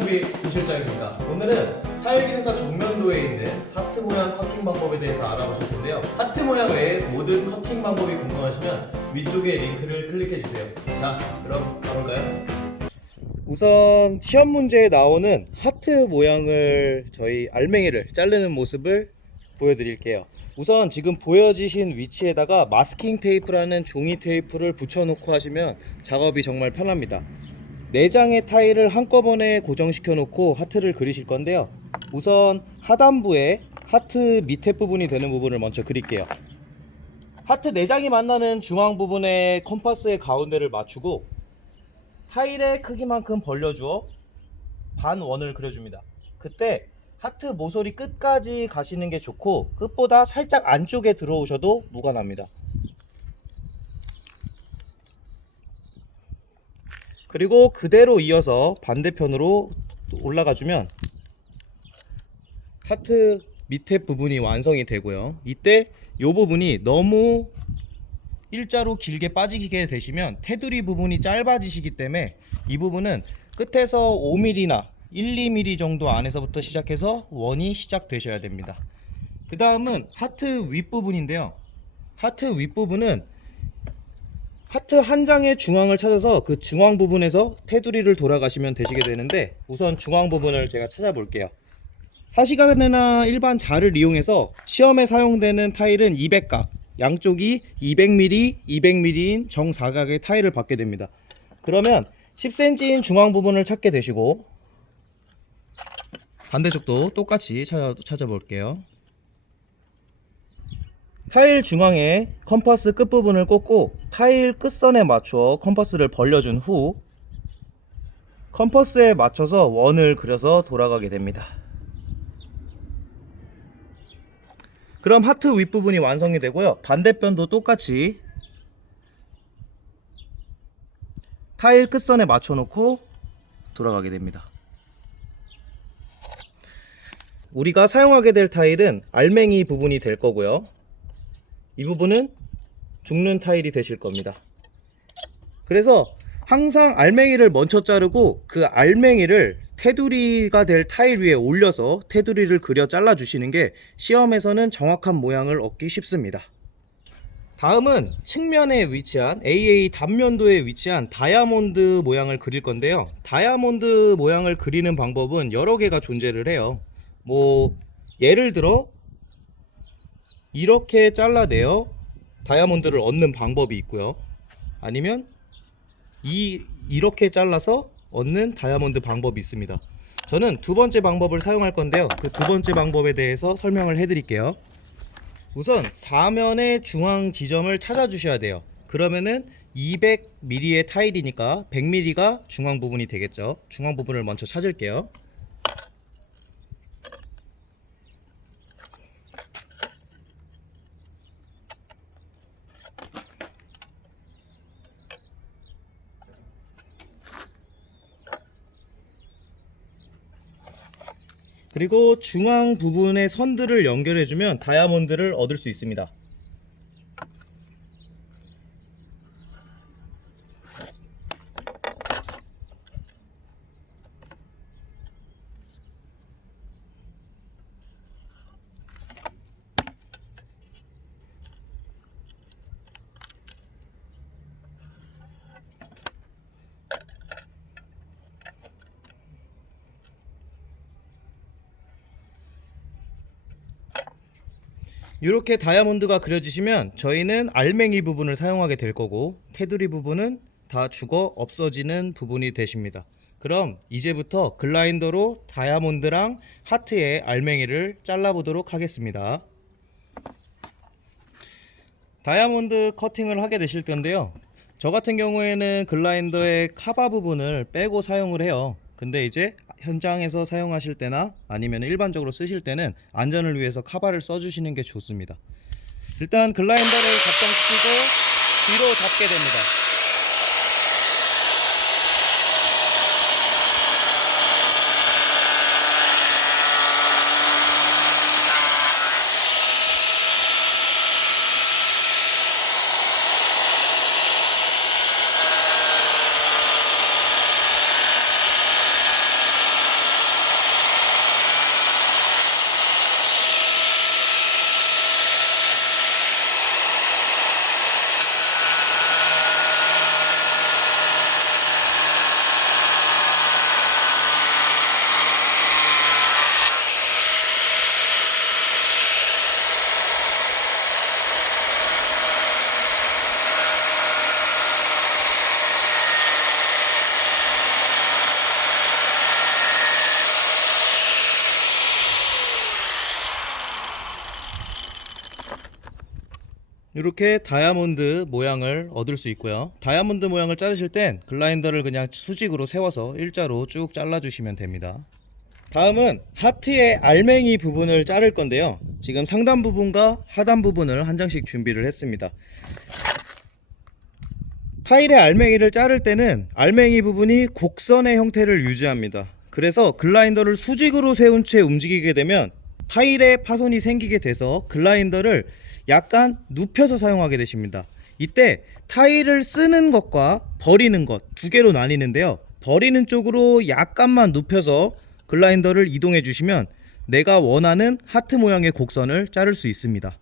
TV 부실장입니다. 오늘은 타일 기능사 정면도에 있는 하트 모양 커팅 방법에 대해서 알아보실 텐데요. 하트 모양 외에 모든 커팅 방법이 궁금하시면 위쪽에 링크를 클릭해 주세요. 자, 그럼 가볼까요? 우선 시험 문제에 나오는 하트 모양을 저희 알맹이를 자르는 모습을 보여드릴게요. 우선 지금 보여지신 위치에다가 마스킹 테이프라는 종이 테이프를 붙여놓고 하시면 작업이 정말 편합니다. 4장의 타일을 한꺼번에 고정시켜 놓고 하트를 그리실 건데요. 우선 하단부에 하트 밑에 부분이 되는 부분을 먼저 그릴게요. 하트 4장이 만나는 중앙 부분에 컴파스의 가운데를 맞추고 타일의 크기만큼 벌려주어 반원을 그려줍니다. 그때 하트 모서리 끝까지 가시는 게 좋고 끝보다 살짝 안쪽에 들어오셔도 무관합니다. 그리고 그대로 이어서 반대편으로 올라가주면 하트 밑에 부분이 완성이 되고요. 이때 이 부분이 너무 일자로 길게 빠지게 되시면 테두리 부분이 짧아지시기 때문에 이 부분은 끝에서 5mm나 1, 2mm 정도 안에서부터 시작해서 원이 시작되셔야 됩니다. 그 다음은 하트 윗부분인데요. 하트 윗부분은 하트 한 장의 중앙을 찾아서 그 중앙 부분에서 테두리를 돌아가시면 되시게 되는데 우선 중앙 부분을 제가 찾아볼게요. 사시간이나 일반 자를 이용해서 시험에 사용되는 타일은 200각, 양쪽이 200mm, 200mm인 정사각의 타일을 받게 됩니다. 그러면 10cm인 중앙 부분을 찾게 되시고 반대쪽도 똑같이 찾아볼게요. 타일 중앙에 컴퍼스 끝부분을 꽂고 타일 끝선에 맞추어 컴퍼스를 벌려준 후 컴퍼스에 맞춰서 원을 그려서 돌아가게 됩니다. 그럼 하트 윗부분이 완성이 되고요. 반대편도 똑같이 타일 끝선에 맞춰 놓고 돌아가게 됩니다. 우리가 사용하게 될 타일은 알맹이 부분이 될 거고요. 이 부분은 죽는 타일이 되실 겁니다. 그래서 항상 알맹이를 먼저 자르고 그 알맹이를 테두리가 될 타일 위에 올려서 테두리를 그려 잘라 주시는 게 시험에서는 정확한 모양을 얻기 쉽습니다. 다음은 측면에 위치한 AA 단면도에 위치한 다이아몬드 모양을 그릴 건데요. 다이아몬드 모양을 그리는 방법은 여러 개가 존재를 해요. 예를 들어 이렇게 잘라내어 다이아몬드를 얻는 방법이 있고요. 아니면 이렇게 잘라서 얻는 다이아몬드 방법이 있습니다. 저는 두 번째 방법을 사용할 건데요. 그 두 번째 방법에 대해서 설명을 해드릴게요. 우선 사면의 중앙 지점을 찾아 주셔야 돼요. 그러면은 200mm의 타일이니까 100mm가 중앙 부분이 되겠죠. 중앙 부분을 먼저 찾을게요. 그리고 중앙 부분의 선들을 연결해주면 다이아몬드를 얻을 수 있습니다. 이렇게 다이아몬드가 그려지시면 저희는 알맹이 부분을 사용하게 될 거고 테두리 부분은 다 죽어 없어지는 부분이 되십니다. 그럼 이제부터 글라인더로 다이아몬드랑 하트의 알맹이를 잘라보도록 하겠습니다. 다이아몬드 커팅을 하게 되실 텐데요. 저 같은 경우에는 글라인더의 카바 부분을 빼고 사용을 해요. 근데 이제 현장에서 사용하실 때나 아니면 일반적으로 쓰실 때는 안전을 위해서 카바를 써주시는 게 좋습니다. 일단 글라인더를 작동시키고 뒤로 잡게 됩니다. 이렇게 다이아몬드 모양을 얻을 수 있고요. 다이아몬드 모양을 자르실 땐 글라인더를 그냥 수직으로 세워서 일자로 쭉 잘라주시면 됩니다. 다음은 하트의 알맹이 부분을 자를 건데요. 지금 상단 부분과 하단 부분을 한 장씩 준비를 했습니다. 타일의 알맹이를 자를 때는 알맹이 부분이 곡선의 형태를 유지합니다. 그래서 글라인더를 수직으로 세운 채 움직이게 되면 타일에 파손이 생기게 돼서 글라인더를 약간 눕혀서 사용하게 되십니다. 이때 타일을 쓰는 것과 버리는 것 두 개로 나뉘는데요. 버리는 쪽으로 약간만 눕혀서 글라인더를 이동해 주시면 내가 원하는 하트 모양의 곡선을 자를 수 있습니다.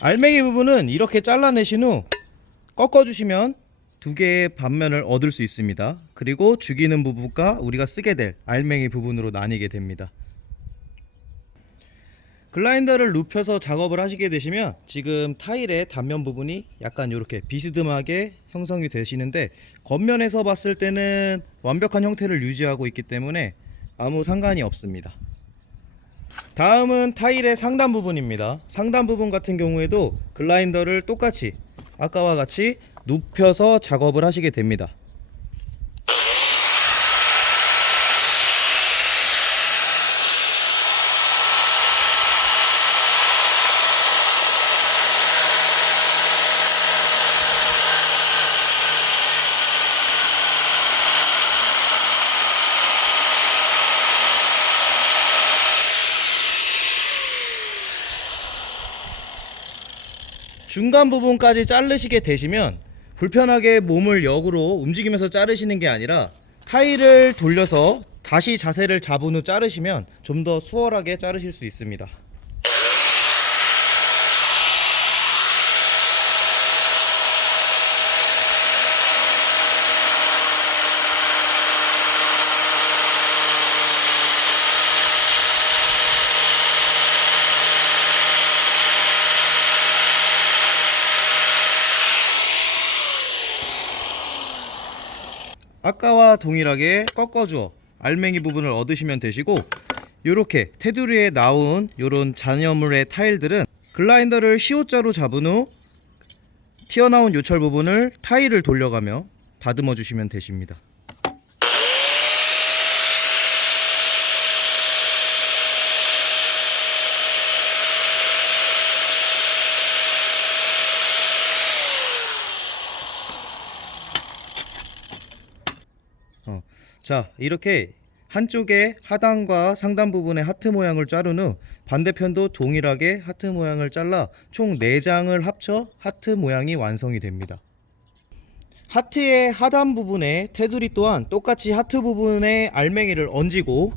알맹이 부분은 이렇게 잘라내신 후 꺾어주시면 두 개의 반면을 얻을 수 있습니다. 그리고 죽이는 부분과 우리가 쓰게 될 알맹이 부분으로 나뉘게 됩니다. 글라인더를 눕혀서 작업을 하시게 되시면 지금 타일의 단면 부분이 약간 이렇게 비스듬하게 형성이 되시는데 겉면에서 봤을 때는 완벽한 형태를 유지하고 있기 때문에 아무 상관이 없습니다. 다음은 타일의 상단 부분입니다. 상단 부분 같은 경우에도 글라인더를 똑같이 아까와 같이 눕혀서 작업을 하시게 됩니다. 중간 부분까지 자르시게 되시면 불편하게 몸을 역으로 움직이면서 자르시는 게 아니라 타일을 돌려서 다시 자세를 잡은 후 자르시면 좀 더 수월하게 자르실 수 있습니다. 아까와 동일하게 꺾어주어 알맹이 부분을 얻으시면 되시고, 이렇게 테두리에 나온 이런 잔여물의 타일들은 글라인더를 시옷자로 잡은 후 튀어나온 요철 부분을 타일을 돌려가며 다듬어 주시면 되십니다. 자, 이렇게 한쪽에 하단과 상단 부분의 하트 모양을 자른 후 반대편도 동일하게 하트 모양을 잘라 총 4장을 합쳐 하트 모양이 완성이 됩니다. 하트의 하단 부분의 테두리 또한 똑같이 하트 부분에 알맹이를 얹고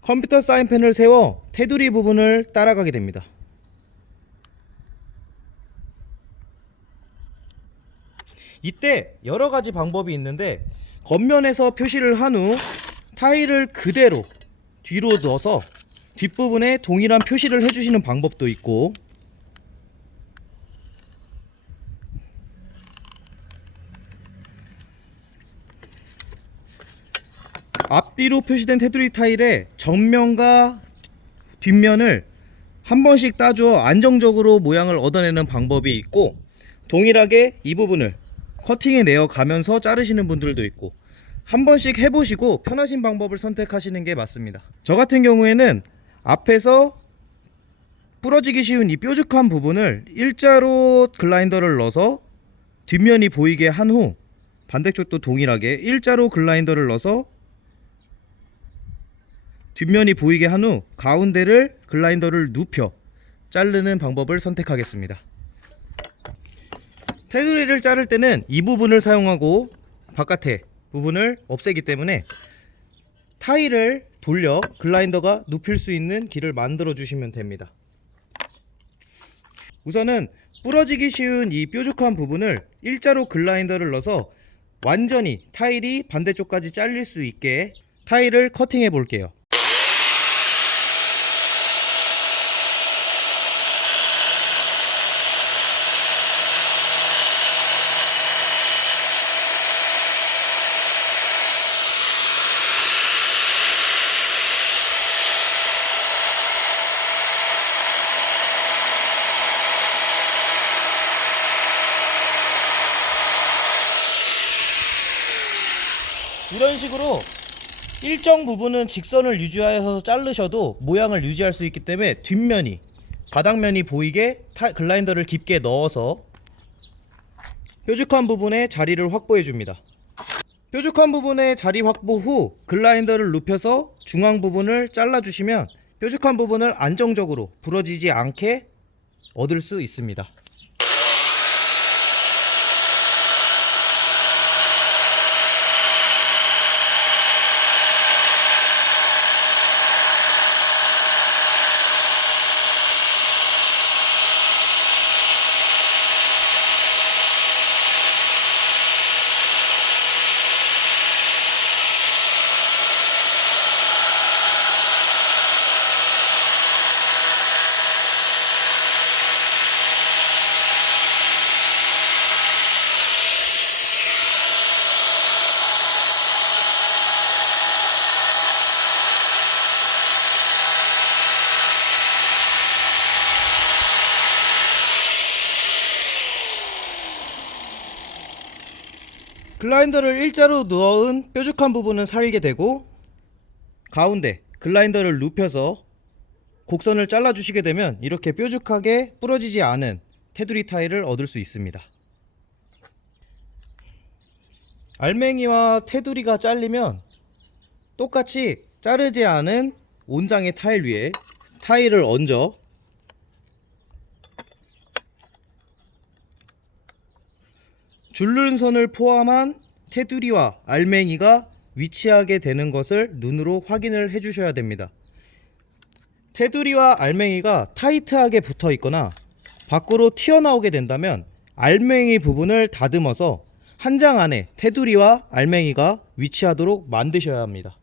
컴퓨터 사인펜을 세워 테두리 부분을 따라가게 됩니다. 이때 여러가지 방법이 있는데, 겉면에서 표시를 한 후 타일을 그대로 뒤로 넣어서 뒷부분에 동일한 표시를 해주시는 방법도 있고, 앞뒤로 표시된 테두리 타일의 정면과 뒷면을 한 번씩 따주어 안정적으로 모양을 얻어내는 방법이 있고, 동일하게 이 부분을 커팅해 내어 가면서 자르시는 분들도 있고, 한 번씩 해보시고 편하신 방법을 선택하시는 게 맞습니다. 저 같은 경우에는 앞에서 부러지기 쉬운 이 뾰족한 부분을 일자로 글라인더를 넣어서 뒷면이 보이게 한 후 반대쪽도 동일하게 일자로 글라인더를 넣어서 뒷면이 보이게 한 후 가운데를 글라인더를 눕혀 자르는 방법을 선택하겠습니다. 테두리를 자를 때는 이 부분을 사용하고 바깥에 부분을 없애기 때문에 타일을 돌려 글라인더가 눕힐 수 있는 길을 만들어 주시면 됩니다. 우선은 부러지기 쉬운 이 뾰족한 부분을 일자로 글라인더를 넣어서 완전히 타일이 반대쪽까지 잘릴 수 있게 타일을 커팅해 볼게요. 이런 식으로 일정 부분은 직선을 유지하여서 자르셔도 모양을 유지할 수 있기 때문에 뒷면이 바닥면이 보이게 글라인더를 깊게 넣어서 뾰족한 부분에 자리를 확보해 줍니다. 뾰족한 부분에 자리 확보 후 글라인더를 눕혀서 중앙 부분을 잘라 주시면 뾰족한 부분을 안정적으로 부러지지 않게 얻을 수 있습니다. 글라인더를 일자로 넣은 뾰족한 부분은 살게 되고 가운데 글라인더를 눕혀서 곡선을 잘라 주시게 되면 이렇게 뾰족하게 부러지지 않은 테두리 타일을 얻을 수 있습니다. 알맹이와 테두리가 잘리면 똑같이 자르지 않은 온장의 타일 위에 타일을 얹어 줄눈 선을 포함한 테두리와 알맹이가 위치하게 되는 것을 눈으로 확인을 해 주셔야 됩니다. 테두리와 알맹이가 타이트하게 붙어 있거나 밖으로 튀어나오게 된다면 알맹이 부분을 다듬어서 한 장 안에 테두리와 알맹이가 위치하도록 만드셔야 합니다.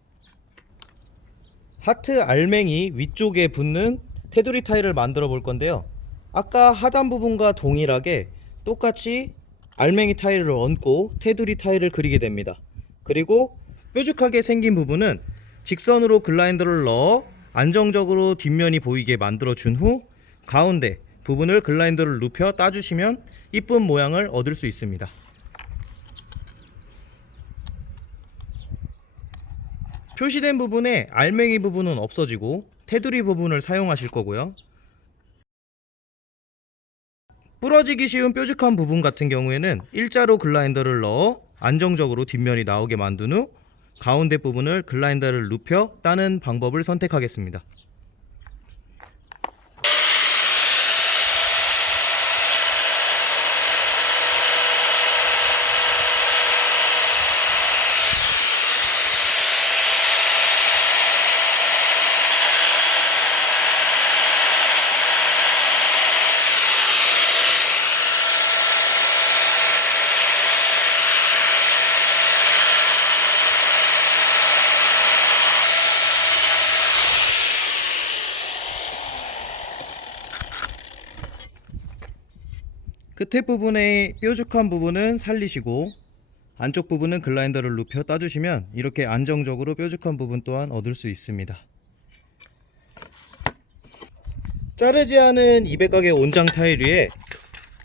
하트 알맹이 위쪽에 붙는 테두리 타일을 만들어 볼 건데요. 아까 하단 부분과 동일하게 똑같이 알맹이 타일을 얹고 테두리 타일을 그리게 됩니다. 그리고 뾰족하게 생긴 부분은 직선으로 글라인더를 넣어 안정적으로 뒷면이 보이게 만들어 준 후 가운데 부분을 글라인더를 눕혀 따주시면 이쁜 모양을 얻을 수 있습니다. 표시된 부분에 알맹이 부분은 없어지고 테두리 부분을 사용하실 거고요. 부러지기 쉬운 뾰족한 부분 같은 경우에는 일자로 글라인더를 넣어 안정적으로 뒷면이 나오게 만든 후 가운데 부분을 글라인더를 눕혀 따는 방법을 선택하겠습니다. 끝에 부분의 뾰족한 부분은 살리시고 안쪽 부분은 글라인더를 눕혀 따주시면 이렇게 안정적으로 뾰족한 부분 또한 얻을 수 있습니다. 자르지 않은 200각의 온장 타일 위에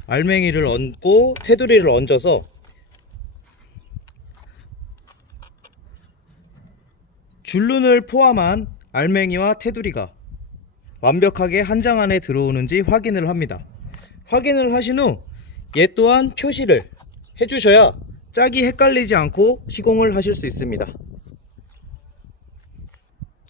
알맹이를 얹고 테두리를 얹어서 줄눈을 포함한 알맹이와 테두리가 완벽하게 한 장 안에 들어오는지 확인을 합니다. 확인을 하신 후 얘 또한 표시를 해주셔야 짝이 헷갈리지 않고 시공을 하실 수 있습니다.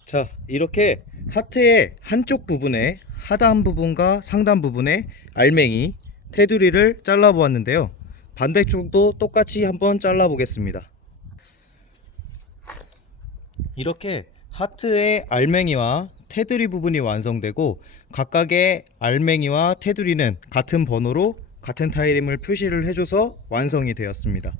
자, 이렇게 하트의 한쪽 부분에 하단 부분과 상단 부분에 알맹이, 테두리를 잘라 보았는데요. 반대쪽도 똑같이 한번 잘라 보겠습니다. 이렇게 하트의 알맹이와 테두리 부분이 완성되고 각각의 알맹이와 테두리는 같은 번호로 같은 타일임을 표시를 해줘서 완성이 되었습니다.